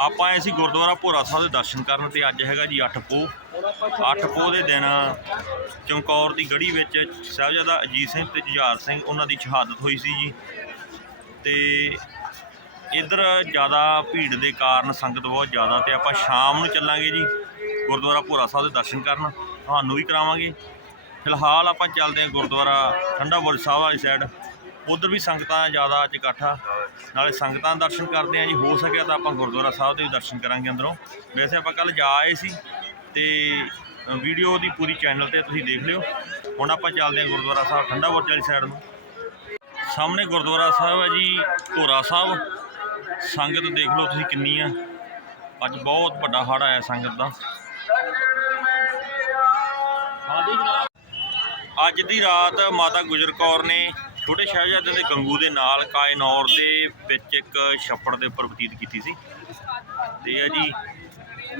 ਆਪਾਂ ਆਏ ਸੀ ਗੁਰਦੁਆਰਾ ਭੋਰਾ ਸਾਹਿਬ ਦੇ ਦਰਸ਼ਨ ਕਰਨ ਤੇ ਅੱਜ ਹੈਗਾ ਜੀ 8 ਪੋ 8 ਪੋ ਦੇ ਦਿਨ ਚਮਕੌਰ ਦੀ ਗੜੀ ਵਿੱਚ ਸਾਹਿਬਜ਼ਾਦਾ ਅਜੀਤ ਸਿੰਘ ਤੇ ਜੁਝਾਰ ਸਿੰਘ ਉਹਨਾਂ ਦੀ ਸ਼ਹਾਦਤ ਹੋਈ ਸੀ ਜੀ। ਤੇ ਇੱਧਰ ਜ਼ਿਆਦਾ ਭੀੜ ਦੇ ਕਾਰਨ ਸੰਗਤ ਬਹੁਤ ਜ਼ਿਆਦਾ ਤੇ ਆਪਾਂ ਸ਼ਾਮ ਨੂੰ ਚੱਲਾਂਗੇ ਜੀ ਗੁਰਦੁਆਰਾ ਭੋਰਾ ਸਾਹਿਬ ਦੇ ਦਰਸ਼ਨ ਕਰਨ। ਤੁਹਾਨੂੰ ਵੀ ਕਰਾਵਾਂਗੇ। ਫਿਲਹਾਲ ਆਪਾਂ ਚੱਲਦੇ ਹਾਂ ਗੁਰਦੁਆਰਾ ਠੰਡਾ ਬੁਰਜ ਸਾਹਿਬ ਵਾਲੀ ਸਾਈਡ ਉਧਰ ਵੀ ਸੰਗਤਾਂ ਜ਼ਿਆਦਾ ਅੱਜ ਇਕੱਠਾ। ਨਾਲੇ ਸੰਗਤਾਂ ਦਰਸ਼ਨ ਕਰਦੇ ਹਾਂ ਜੀ, ਹੋ ਸਕਿਆ ਤਾਂ ਆਪਾਂ ਗੁਰਦੁਆਰਾ ਸਾਹਿਬ ਦੇ ਵੀ ਦਰਸ਼ਨ ਕਰਾਂਗੇ ਅੰਦਰੋਂ। ਵੈਸੇ ਆਪਾਂ ਕੱਲ ਜਾ ਆਏ ਸੀ ਤੇ ਵੀਡੀਓ ਦੀ ਪੂਰੀ ਚੈਨਲ ਤੇ ਤੁਸੀਂ ਦੇਖ ਲਿਓ। ਹੁਣ ਆਪਾਂ ਚੱਲਦੇ ਹਾਂ ਗੁਰਦੁਆਰਾ ਸਾਹਿਬ ਠੰਡਾ ਬੁਰਜ ਵਾਲੀ ਸਾਈਡ ਨੂੰ। ਸਾਹਮਣੇ ਗੁਰਦੁਆਰਾ ਸਾਹਿਬ ਹੈ ਜੀ ਭੋਰਾ ਸਾਹਿਬ। ਸੰਗਤ ਦੇਖ ਲਓ ਤੁਸੀਂ ਕਿੰਨੀ ਆ ਅੱਜ ਬਹੁਤ ਵੱਡਾ ਹੜ ਆਇਆ ਸੰਗਤ ਦਾ। ਅੱਜ ਦੀ ਰਾਤ ਮਾਤਾ ਗੁਜਰ ਕੌਰ ਨੇ ਛੋਟੇ ਸ਼ਹਿਜ਼ਾਦੇ ਦੇ ਗੰਗੂ ਦੇ ਨਾਲ ਕਾਇਨੌਰ ਦੇ ਵਿੱਚ ਇੱਕ ਛੱਪੜ ਦੇ ਉੱਪਰ ਬਤੀਤ ਕੀਤੀ ਸੀ। ਤੇ ਇਹ ਹੈ ਜੀ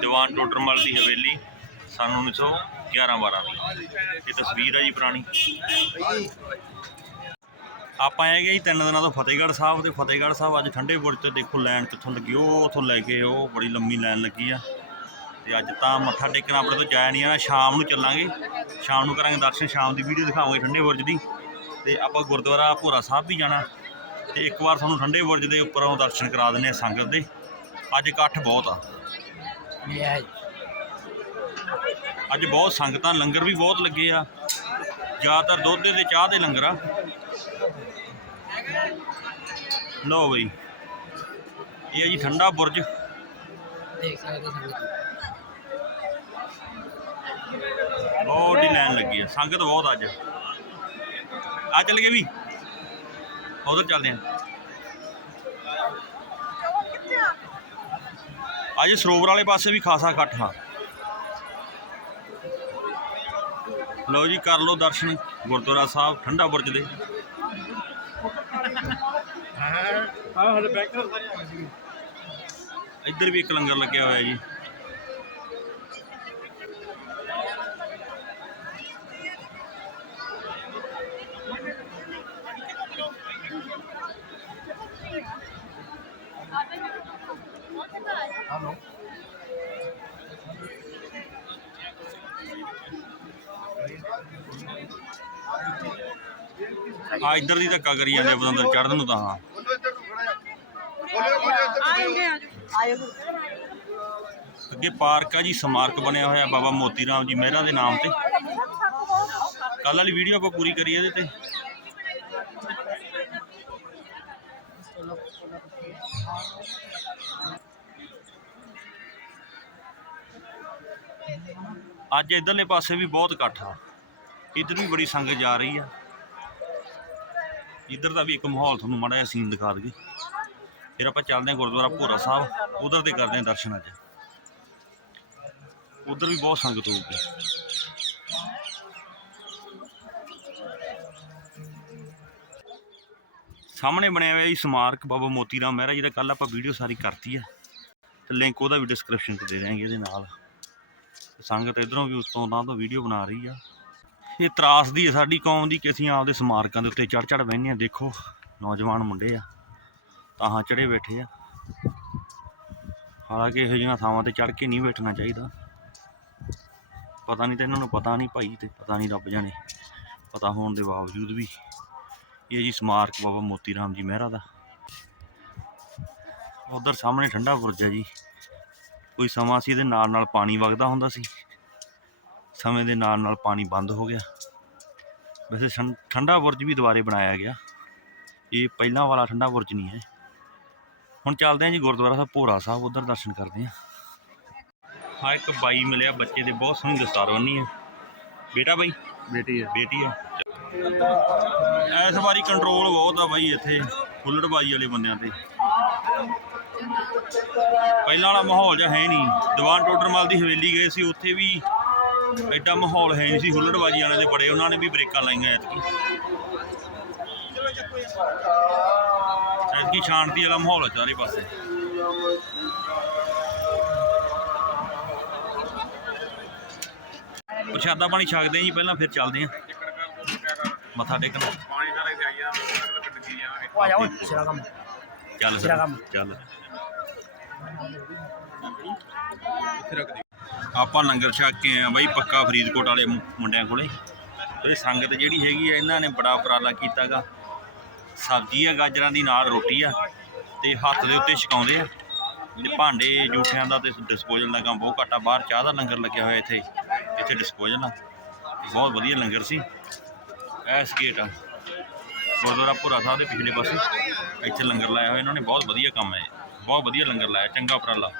ਦੀਵਾਨ ਟੋਡਰਮਲ ਦੀ ਹਵੇਲੀ, ਸਨ 1911 12 ਦੀ। ਇਹ ਤਸਵੀਰ ਹੈ ਜੀ ਪੁਰਾਣੀ। ਆਪਾਂ ਹੈਗੇ ਜੀ ਤਿੰਨ ਦਿਨਾਂ ਤੋਂ ਫਤਿਹਗੜ੍ਹ ਸਾਹਿਬ ਤੇ ਫਤਿਹਗੜ੍ਹ ਸਾਹਿਬ ਅੱਜ ਠੰਡੇ ਬੁਰਜ ਤੇ ਦੇਖੋ ਲਾਈਨ ਕਿੱਥੋਂ ਲੱਗੀ, ਉਹ ਉੱਥੋਂ ਲੈ ਕੇ ਉਹ ਬੜੀ ਲੰਮੀ ਲਾਈਨ ਲੱਗੀ ਆ। ਤੇ ਅੱਜ ਤਾਂ ਮੱਥਾ ਟੇਕਣਾ ਆਪਣੇ ਤੋਂ ਜਾਇਆ ਨਹੀਂ ਆ ਸ਼ਾਮ ਨੂੰ ਚੱਲਾਂਗੇ। ਸ਼ਾਮ ਨੂੰ ਕਰਾਂਗੇ ਦਰਸ਼ਨ, ਸ਼ਾਮ ਦੀ ਵੀਡੀਓ ਦਿਖਾਵਾਂਗੇ ਠੰਡੇ ਬੁਰਜ ਦੀ। ਤੇ ਆਪਾਂ ਗੁਰਦੁਆਰਾ ਭੋਰਾ ਸਾਹਿਬ ਵੀ ਜਾਣਾ ਤੇ ਇੱਕ ਵਾਰ ਤੁਹਾਨੂੰ ਠੰਡੇ ਬੁਰਜ ਦੇ ਉੱਪਰੋਂ ਦਰਸ਼ਨ ਕਰਾ ਦਿੰਦੇ ਆ ਸੰਗਤ ਦੇ। ਅੱਜ ਇਕੱਠ ਬਹੁਤ ਆ। ਅੱਜ ਬਹੁਤ ਸੰਗਤਾਂ, ਲੰਗਰ ਵੀ ਬਹੁਤ ਲੱਗੇ ਆ। ਜ਼ਿਆਦਾਤਰ ਦੁੱਧ ਦੇ ਚਾਹ ਦੇ ਲੰਗਰ ਆ। ਲਓ ਬਈ, ਇਹ ਹੈ ਜੀ ਠੰਡਾ ਬੁਰਜ। ਦੇਖ ਸਕਦੇ ਸੰਗਤ ਬਹੁਤ ਹੀ ਲਾਈਨ ਲੱਗੀ ਆ। ਸੰਗਤ ਬਹੁਤ ਅੱਜ। ਆ ਚੱਲ ਗਏ ਵੀ। ਉਧਰ ਚੱਲਦੇ ਆ ਅੱਜ ਸਰੋਵਰ ਵਾਲੇ ਪਾਸੇ ਵੀ ਖਾਸਾ ਇਕੱਠ ਆ ਲਓ ਜੀ ਕਰ ਲਓ ਦਰਸ਼ਨ। ਗੁਰਦੁਆਰਾ ਸਾਹਿਬ ਠੰਡਾ ਬੁਰਜ ਦੇ। ਹਾਂ। ਹਲੇ ਬੈਕ ਕਰ ਸਾਰੇ ਆ ਗਏ ਇੱਧਰ ਵੀ ਇੱਕ ਲੰਗਰ ਲੱਗਿਆ ਹੋਇਆ ਜੀ। ਆ ਇੱਧਰ ਦੀ ਧੱਕਾ ਕਰੀ ਜਾਂਦੇ ਬਦੰਦਰ ਚੜ੍ਹਨ ਨੂੰ ਤਾਂ ਹਾਂ। ਅੱਗੇ ਪਾਰਕ ਆ ਜੀ ਸਮਾਰਕ ਬਣਿਆ ਹੋਇਆ ਬਾਬਾ ਮੋਤੀ ਰਾਮ ਜੀ ਮਹਿਰਾ ਦੇ ਨਾਮ ਤੇ। ਕੱਲ ਵਾਲੀ ਵੀਡੀਓ ਆਪਾਂ ਪੂਰੀ ਕਰੀ ਇਹਦੇ ਤੇ। ਅੱਜ ਇਧਰਲੇ ਪਾਸੇ ਵੀ ਬਹੁਤ ਇਕੱਠ ਆ। ਇੱਧਰ ਵੀ ਬੜੀ ਸੰਗਤ ਜਾ ਰਹੀ ਆ। ਇੱਧਰ ਦਾ ਵੀ ਇੱਕ ਮਾਹੌਲ ਤੁਹਾਨੂੰ ਮਾੜਾ ਜਿਹਾ ਸੀਨ ਦਿਖਾ ਦਈਏ। ਫਿਰ ਆਪਾਂ ਚੱਲਦੇ ਹਾਂ ਗੁਰਦੁਆਰਾ ਭੋਰਾ ਸਾਹਿਬ, ਉਧਰ ਦੇ ਕਰਦੇ ਹਾਂ ਦਰਸ਼ਨ ਅੱਜ। ਉਧਰ ਵੀ ਬਹੁਤ ਸੰਗਤ ਹੋਊਗੀ। ਸਾਹਮਣੇ ਬਣਿਆ ਹੋਇਆ ਜੀ ਸਮਾਰਕ ਬਾਬਾ ਮੋਤੀ ਰਾਮ ਮਹਿਰਾ ਜੀ ਦਾ ਕੱਲ ਆਪਾਂ ਵੀਡੀਓ ਸਾਰੀ ਕਰਤੀ ਆ ਤੇ ਲਿੰਕ ਉਹਦਾ ਵੀ ਡਿਸਕ੍ਰਿਪਸ਼ਨ 'ਚ ਦੇ ਦਿਆਂਗੇ ਇਹਦੇ ਨਾਲ। ਸੰਗਤ ਇਧਰੋਂ ਵੀ ਉਸ ਉਤੋਂ ਤਾਂ ਤੋਂ ਵੀਡੀਓ ਬਣਾ ਰਹੀ ਆ। ਇਹ ਤਰਾਸ ਦੀ ਹੈ ਸਾਡੀ ਕੌਮ ਦੀ ਕਿ ਅਸੀਂ ਆਪਦੇ ਸਮਾਰਕਾਂ ਦੇ ਉੱਤੇ ਚੜ ਚੜ ਬਹਿੰਦੇ ਆ ਦੇਖੋ, ਨੌਜਵਾਨ ਮੁੰਡੇ ਆ ਤਾਹਾਂ ਚੜੇ ਬੈਠੇ ਆ। ਹਾਲਾਂਕਿ ਇਹੋ ਜਿਹੀਆਂ ਥਾਵਾਂ ਤੇ ਚੜ ਕੇ ਨਹੀਂ ਬੈਠਣਾ ਚਾਹੀਦਾ। ਪਤਾ ਨਹੀਂ ਤਾਂ ਇਹਨਾਂ ਨੂੰ ਪਤਾ ਨਹੀਂ ਭਾਈ ਤੇ ਪਤਾ ਨਹੀਂ ਰੱਬ ਜਾਣੇ, ਪਤਾ ਹੋਣ ਦੇ ਬਾਵਜੂਦ ਵੀ ਇਹ ਜੀ ਸਮਾਰਕ ਬਾਬਾ ਮੋਤੀ ਰਾਮ ਜੀ ਮਹਿਰਾ ਦਾ। ਉਧਰ ਸਾਹਮਣੇ ਠੰਡਾ ਬੁਰਜ ਹੈ ਜੀ। ਕੋਈ ਸਮਾਂ ਸੀ ਇਹਦੇ ਨਾਲ ਨਾਲ ਪਾਣੀ ਵਗਦਾ ਹੁੰਦਾ ਸੀ। ਸਮੇਂ ਦੇ ਨਾਲ ਨਾਲ ਪਾਣੀ ਬੰਦ ਹੋ ਗਿਆ। ਵੈਸੇ ਠੰਡਾ ਬੁਰਜ ਵੀ ਦੁਬਾਰੇ ਬਣਾਇਆ ਗਿਆ। ਇਹ ਪਹਿਲਾਂ ਵਾਲਾ ਠੰਡਾ ਬੁਰਜ ਨਹੀਂ ਹੈ। ਹੁਣ ਚੱਲਦੇ ਹਾਂ ਜੀ ਗੁਰਦੁਆਰਾ ਸਾਹਿਬ ਭੋਰਾ ਸਾਹਿਬ ਉਧਰ ਦਰਸ਼ਨ ਕਰਦੇ ਹਾਂ। ਹਾਂ ਇੱਕ ਬਾਈ ਮਿਲਿਆ ਬੱਚੇ ਦੇ ਬਹੁਤ ਸੋਹਣੀ ਦਸਤਾਰ ਬੰਨੀ ਹੈ ਬੇਟਾ ਬਾਈ? ਬੇਟੀ ਹੈ ਬੇਟੀ ਹੈ ਇਸ ਵਾਰੀ ਕੰਟਰੋਲ ਬਹੁਤ ਆ ਬਾਈ ਇੱਥੇ ਹੁੱਲੜਬਾਜੀ ਵਾਲੇ ਬੰਦਿਆਂ ਤੇ। ਪਹਿਲਾਂ ਵਾਲਾ ਮਾਹੌਲ ਜਿਹਾ ਹੈ ਨਹੀਂ। ਦੀਵਾਨ ਟੋਡਰਮਲ ਦੀ ਹਵੇਲੀ ਗਏ ਸੀ ਉੱਥੇ ਵੀ ਐਡਾ ਮਾਹੌਲ ਹੈ ਨਹੀਂ ਸੀ ਹੁੱਲੜਬਾਜੀ ਵਾਲਿਆਂ ਦੇ ਬੜੇ ਉਹਨਾਂ ਨੇ ਵੀ ਬ੍ਰੇਕਾਂ ਲਾਈਆਂ ਐਤਕੀ। ਐਤਕੀ ਸ਼ਾਂਤੀ ਵਾਲਾ ਮਾਹੌਲ ਹੈ ਚਾਰੇ ਪਾਸੇ। ਪ੍ਰਸ਼ਾਦਾ ਪਾਣੀ ਛਕਦੇ ਜੀ ਪਹਿਲਾਂ ਫਿਰ ਚੱਲਦੇ ਹਾਂ। ਮੱਥਾ ਟੇਕਣ। ਉਹ ਆ ਜਾਓ ਸਿਰਾ ਕੰਮ। ਚੱਲ ਸਿਰਾ ਕੰਮ। ਚੱਲ। ਆਪਾਂ ਲੰਗਰ ਛਕ ਕੇ ਆ ਬਾਈ ਪੱਕਾ ਫਰੀਦਕੋਟ ਵਾਲੇ ਮੁੰਡਿਆਂ ਕੋਲੇ। ਤੇ ਸੰਗਤ ਜਿਹੜੀ ਹੈਗੀ ਆ, ਇਹਨਾਂ ਨੇ ਬੜਾ ਉਪਰਾਲਾ ਕੀਤਾਗਾ। ਸਬਜ਼ੀ ਆ, ਗਾਜਰਾਂ ਦੀ ਨਾਲ ਰੋਟੀ ਆ, ਤੇ ਹੱਥ ਦੇ ਉੱਤੇ ਛਕਾਉਂਦੇ ਆ। ਤੇ ਭਾਂਡੇ ਜੂਠਿਆਂ ਦਾ ਤੇ ਡਿਸਪੋਜ਼ਲ ਦਾ ਕੰਮ ਬਹੁਤ ਘੱਟ ਆ। ਬਾਹਰ ਚਾਹ ਦਾ ਲੰਗਰ ਲੱਗਿਆ ਹੋਇਆ ਇੱਥੇ ਇੱਥੇ ਡਿਸਪੋਜ਼ਲ ਆ। ਬਹੁਤ ਵਧੀਆ ਲੰਗਰ ਸੀ। ਐਸ ਗੇਟ ਆ। ਗੁਰਦੁਆਰਾ ਭੋਰਾ ਸਾਹਿਬ ਦੇ ਪਿਛਲੇ ਪਾਸੇ। ਇੱਥੇ ਲੰਗਰ ਲਾਇਆ ਹੋਇਆ ਇਹਨਾਂ ਨੇ। ਬਹੁਤ ਵਧੀਆ ਕੰਮ ਹੈ ਬਹੁਤ ਵਧੀਆ ਲੰਗਰ ਲਾਇਆ। ਚੰਗਾ ਉਪਰਾਲਾ।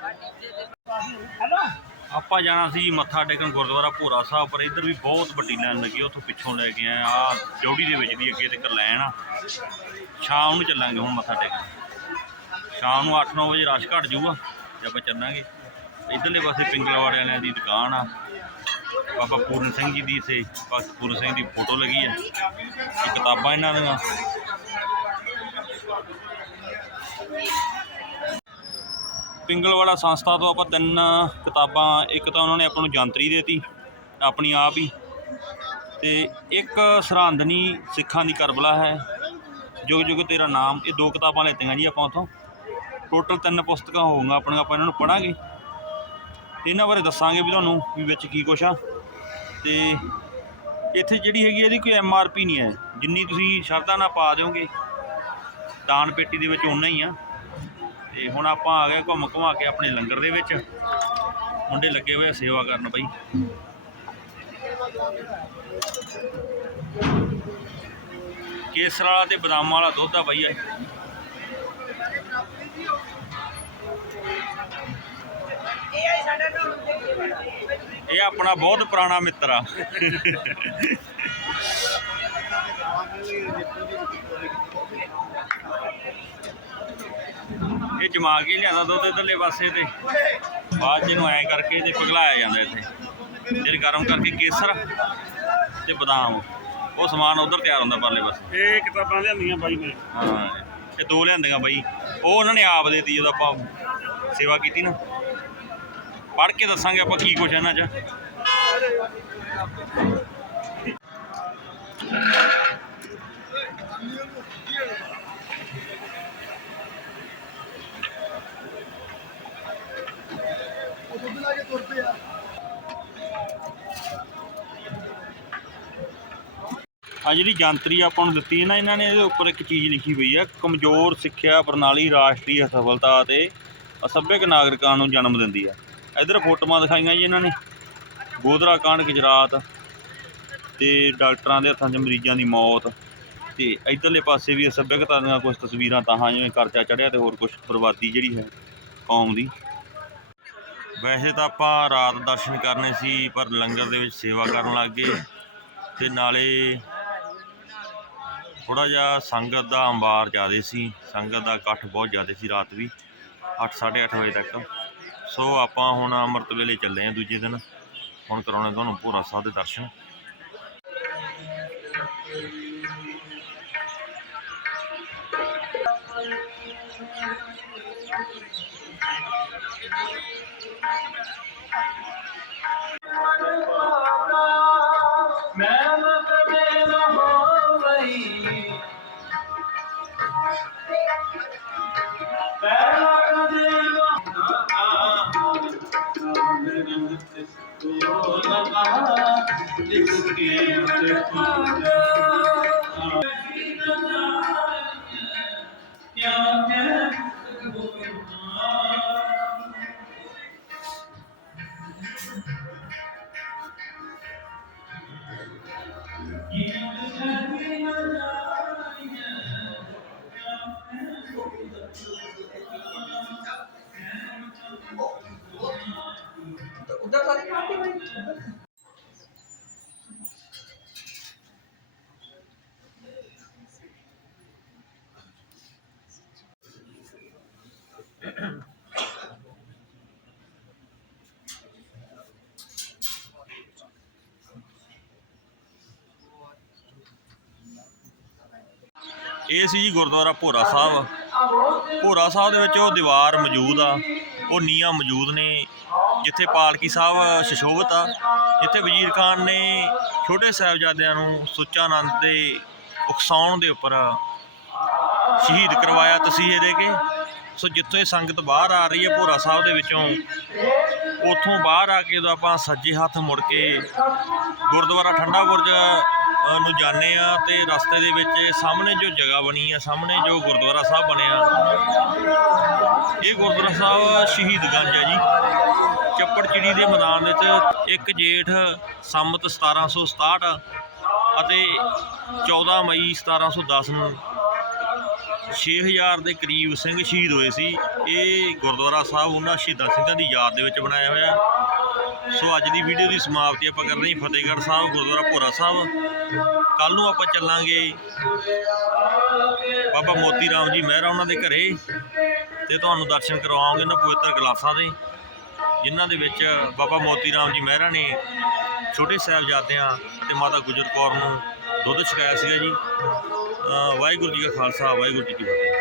ਆਪਾਂ ਜਾਣਾ ਸੀ ਮੱਥਾ ਟੇਕਣ ਗੁਰਦੁਆਰਾ ਭੋਰਾ ਸਾਹਿਬ, ਪਰ ਇੱਧਰ ਵੀ ਬਹੁਤ ਵੱਡੀ ਲਾਈਨ ਲੱਗੀ ਉੱਥੋਂ ਪਿੱਛੋਂ ਲੈ ਕੇ ਆਏ ਆ। ਜੋੜੀ ਦੇ ਵਿੱਚ ਦੀ ਅੱਗੇ ਤੱਕ ਲਾਈਨ ਆ। ਸ਼ਾਮ ਨੂੰ ਚੱਲਾਂਗੇ ਹੁਣ ਮੱਥਾ ਟੇਕਣ। ਸ਼ਾਮ ਨੂੰ 8-9 ਵਜੇ ਰਸ਼ ਘਟ ਜਾਊਗਾ ਤੇ ਆਪਾਂ ਚੱਲਾਂਗੇ। ਇੱਧਰਲੇ ਪਾਸੇ ਪਿੰਗਲਵਾੜੇ ਵਾਲਿਆਂ ਦੀ ਦੁਕਾਨ ਆ। ਬਾਬਾ ਪੂਰਨ ਸਿੰਘ ਜੀ ਦੀ ਇੱਥੇ ਭਗਤ ਪੂਰਨ ਸਿੰਘ ਦੀ ਫੋਟੋ ਲੱਗੀ ਆ। ਇਹ ਕਿਤਾਬਾਂ ਇਹਨਾਂ ਦੀਆਂ। ਪਿੰਗਲਵਾੜਾ ਸੰਸਥਾ ਤੋਂ ਆਪਾਂ ਤਿੰਨ ਕਿਤਾਬਾਂ, ਇੱਕ ਤਾਂ ਉਹਨਾਂ ਨੇ ਆਪਾਂ ਨੂੰ ਜੰਤਰੀ ਦੇਤੀ, ਆਪਣੀ ਆਪ ਹੀ। ਤੇ ਇੱਕ ਸਰਹੰਦਨੀ ਸਿੱਖਾਂ ਦੀ ਕਰਬਲਾ ਹੈ ਜੁਗ ਜੁਗ ਤੇਰਾ ਨਾਮ, ਇਹ ਦੋ ਕਿਤਾਬਾਂ ਲੈਤੀਆਂ ਜੀ ਆਪਾਂ ਉਥੋਂ। ਟੋਟਲ ਤਿੰਨ ਪੁਸਤਕਾਂ ਹੋਊਗਾ, ਆਪਣੀਆਂ ਆਪਾਂ ਇਹਨਾਂ ਨੂੰ ਪੜਾਂਗੇ ਤੇ ਇਹਨਾਂ ਬਾਰੇ ਦੱਸਾਂਗੇ ਵੀ ਤੁਹਾਨੂੰ ਵੀ ਵਿੱਚ ਕੀ ਕੁਛ ਆ। ਤੇ ਇੱਥੇ ਜਿਹੜੀ ਹੈਗੀ ਇਹਦੀ ਕੋਈ ਐਮ ਆਰ ਪੀ ਨਹੀਂ ਹੈ। ਜਿੰਨੀ ਤੁਸੀਂ ਸ਼ਰਧਾ ਨਾਲ ਪਾ ਦਿਓਗੇ, ਦਾਨ ਪੇਟੀ ਦੇ ਵਿੱਚ ਉਨਾ ਹੀ ਆ। ਤੇ ਹੁਣ ਆਪਾਂ ਆ ਗਏ ਘੁੰਮ ਘੁਮਾ ਕੇ ਆਪਣੇ ਲੰਗਰ ਦੇ ਵਿੱਚ। ਮੁੰਡੇ ਲੱਗੇ ਹੋਏ ਆ ਸੇਵਾ ਕਰਨ ਬਈ। ਕੇਸਰ ਵਾਲਾ ਤੇ ਬਦਾਮ ਵਾਲਾ ਦੁੱਧ ਆ ਬਈ ਇਹ। ਇਹ ਆਪਣਾ ਬਹੁਤ ਪੁਰਾਣਾ ਮਿੱਤਰ ਆ। ਇਹ ਜਮਾ ਕੇ ਲਿਆਂਦਾ ਦੁੱਧ ਇਧਰਲੇ ਪਾਸੇ ਤੇ। ਬਾਅਦ 'ਚ ਇਹਨੂੰ ਐਂ ਕਰਕੇ ਤੇ ਪਿਘਲਾਇਆ ਜਾਂਦਾ ਇੱਥੇ। ਫਿਰ ਗਰਮ ਕਰਕੇ ਕੇਸਰ ਤੇ ਬਦਾਮ। ਉਹ ਸਮਾਨ ਉਧਰ ਤਿਆਰ ਹੁੰਦਾ ਪਰਲੇ ਪਾਸੇ। ਇਹ ਕਿਤਾਬਾਂ ਲਿਆਂਦੀਆਂ ਬਾਈ ਨੇ। ਹਾਂ ਇਹ ਦੋ ਲਿਆਂਦੀਆਂ ਬਾਈ। ਉਹ ਉਹਨਾਂ ਨੇ ਆਪ ਦੇਤੀ ਜਦੋਂ ਆਪਾਂ ਸੇਵਾ ਕੀਤੀ ਨਾ। ਪੜ੍ਹ ਕੇ ਦੱਸਾਂਗੇ ਆਪਾਂ ਕੀ ਕੁਛ ਇਹਨਾਂ 'ਚ। ਆ ਜਿਹੜੀ ਜੰਤਰੀ ਆਪਾਂ ਨੂੰ ਦਿੱਤੀ ਹੈ ਨਾ, ਇਹਨਾਂ ਨੇ ਇਹਦੇ ਉੱਪਰ ਇੱਕ ਚੀਜ਼ ਲਿਖੀ ਹੋਈ ਹੈ, ਕਮਜ਼ੋਰ ਸਿੱਖਿਆ ਪ੍ਰਣਾਲੀ ਰਾਸ਼ਟਰੀ ਅਸਫਲਤਾ ਅਤੇ ਅਸਭਿਅਕ ਨਾਗਰਿਕਾਂ ਨੂੰ ਜਨਮ ਦਿੰਦੀ ਹੈ। ਇਧਰ ਫੋਟੋਆਂ ਦਿਖਾਈਆਂ ਜੀ ਇਹਨਾਂ ਨੇ, ਗੋਧਰਾ, ਕਾਂਡ, ਗੁਜਰਾਤ ਤੇ ਡਾਕਟਰਾਂ ਦੇ ਹੱਥਾਂ 'ਚ ਮਰੀਜ਼ਾਂ ਦੀ ਮੌਤ ਤੇ ਇਧਰਲੇ ਪਾਸੇ ਵੀ ਅਸਭਿਅਕਤਾ ਦੀਆਂ ਕੁਝ ਤਸਵੀਰਾਂ ਤਾਂ ਹਾਂ, ਜਿਵੇਂ ਕਰਜ਼ਾ ਚੜਿਆ ਤੇ ਹੋਰ ਕੁਝ ਬਰਬਾਦੀ ਜਿਹੜੀ ਹੈ ਕੌਮ ਦੀ। ਵੈਸੇ ਤਾਂ ਆਪਾਂ ਰਾਤ ਦਰਸ਼ਨ ਕਰਨੇ ਸੀ, ਪਰ ਲੰਗਰ ਦੇ ਵਿੱਚ ਸੇਵਾ ਕਰਨ ਲੱਗ ਗਏ। ਤੇ ਨਾਲੇ ਥੋੜਾ ਜਿਹਾ ਸੰਗਤ ਦਾ ਅੰਬਾਰ ਜ਼ਿਆਦਾ ਸੀ। ਸੰਗਤ ਦਾ ਇਕੱਠ ਬਹੁਤ ਜ਼ਿਆਦਾ ਸੀ ਰਾਤ ਵੀ 8:30 ਵਜੇ ਤੱਕ। ਸੋ ਆਪਾਂ ਹੁਣ ਅੰਮ੍ਰਿਤ ਵੇਲੇ ਚੱਲੇ ਹਾਂ ਦੂਜੇ ਦਿਨ। ਹੁਣ ਕਰਾਉਣੇ ਤੁਹਾਨੂੰ ਭੋਰਾ ਸਾਹਿਬ ਦੇ ਦਰਸ਼ਨ। Oh, la la, it's a game of ਇਹ ਸੀ ਜੀ ਗੁਰਦੁਆਰਾ ਭੋਰਾ ਸਾਹਿਬ। ਭੋਰਾ ਸਾਹਿਬ ਦੇ ਵਿੱਚ ਉਹ ਦੀਵਾਰ ਮੌਜੂਦ ਆ। ਉਹ ਨੀਆਂ ਮੌਜੂਦ ਨੇ। ਜਿੱਥੇ ਪਾਲਕੀ ਸਾਹਿਬ ਸ਼ਸ਼ੋਭਤ ਆ। ਜਿੱਥੇ ਵਜ਼ੀਰ ਖਾਨ ਨੇ ਛੋਟੇ ਸਾਹਿਬਜ਼ਾਦਿਆਂ ਨੂੰ ਸੁੱਚਾ ਆਨੰਦ ਦੇ ਉਕਸਾਉਣ ਦੇ ਉੱਪਰ ਸ਼ਹੀਦ ਕਰਵਾਇਆ ਤਸੀਹੇ ਦੇ ਕੇ। ਸੋ ਜਿੱਥੋਂ ਇਹ ਸੰਗਤ ਬਾਹਰ ਆ ਰਹੀ ਹੈ ਭੋਰਾ ਸਾਹਿਬ ਦੇ ਵਿੱਚੋਂ, ਉੱਥੋਂ ਬਾਹਰ ਆ ਕੇ ਜਦੋਂ ਆਪਾਂ ਸੱਜੇ ਹੱਥ ਮੁੜ ਕੇ ਗੁਰਦੁਆਰਾ ਠੰਡਾ ਬੁਰਜ ਨੂੰ ਜਾਂਦੇ ਆ ਤੇ ਰਸਤੇ ਦੇ ਵਿੱਚ ਸਾਹਮਣੇ ਜੋ ਜਗ੍ਹਾ ਬਣੀ ਆ, ਸਾਹਮਣੇ ਜੋ ਗੁਰਦੁਆਰਾ ਸਾਹਿਬ ਬਣਿਆ। ਇਹ ਗੁਰਦੁਆਰਾ ਸਾਹਿਬ ਸ਼ਹੀਦਗੰਜ ਹੈ ਜੀ। ਚੱਪੜ ਚਿੜੀ ਦੇ ਮੈਦਾਨ ਵਿੱਚ 1 ਜੇਠ ਸੰਮਤ 1767 ਅਤੇ 14 ਮਈ 1710 ਨੂੰ 6000 ਦੇ ਕਰੀਬ ਸਿੰਘ ਸ਼ਹੀਦ ਹੋਏ ਸੀ। ਇਹ ਗੁਰਦੁਆਰਾ ਸਾਹਿਬ ਉਹਨਾਂ ਸ਼ਹੀਦਾਂ ਸਿੰਘਾਂ ਦੀ ਯਾਦ ਦੇ ਵਿੱਚ ਬਣਾਇਆ ਹੋਇਆ। ਸੋ ਅੱਜ ਦੀ ਵੀਡੀਓ ਦੀ ਸਮਾਪਤੀ ਆਪਾਂ ਕਰ ਰਹੇ ਫਤਿਹਗੜ੍ਹ ਸਾਹਿਬ, ਗੁਰਦੁਆਰਾ ਭੋਰਾ ਸਾਹਿਬ। ਕੱਲ ਨੂੰ ਆਪਾਂ ਚੱਲਾਂਗੇ ਬਾਬਾ ਮੋਤੀ ਰਾਮ ਜੀ ਮਹਿਰਾ ਉਹਨਾਂ ਦੇ ਘਰੇ ਤੇ ਤੁਹਾਨੂੰ ਦਰਸ਼ਨ ਕਰਵਾਵਾਂਗੇ ਉਹਨਾਂ ਪਵਿੱਤਰ ਗਲਾਸਾਂ ਦੇ, ਜਿਨ੍ਹਾਂ ਦੇ ਵਿੱਚ ਬਾਬਾ ਮੋਤੀ ਰਾਮ ਜੀ ਮਹਿਰਾ ਨੇ ਛੋਟੇ ਸਾਹਿਬਜ਼ਾਦਿਆਂ ਤੇ ਮਾਤਾ ਗੁਜਰ ਕੌਰ ਨੂੰ ਦੁੱਧ ਛਕਾਇਆ ਸੀਗਾ ਜੀ। ਵਾਹਿਗੁਰੂ ਜੀ ਕਾ ਖਾਲਸਾ, ਵਾਹਿਗੁਰੂ ਜੀ ਕੀ ਫਤਿਹ।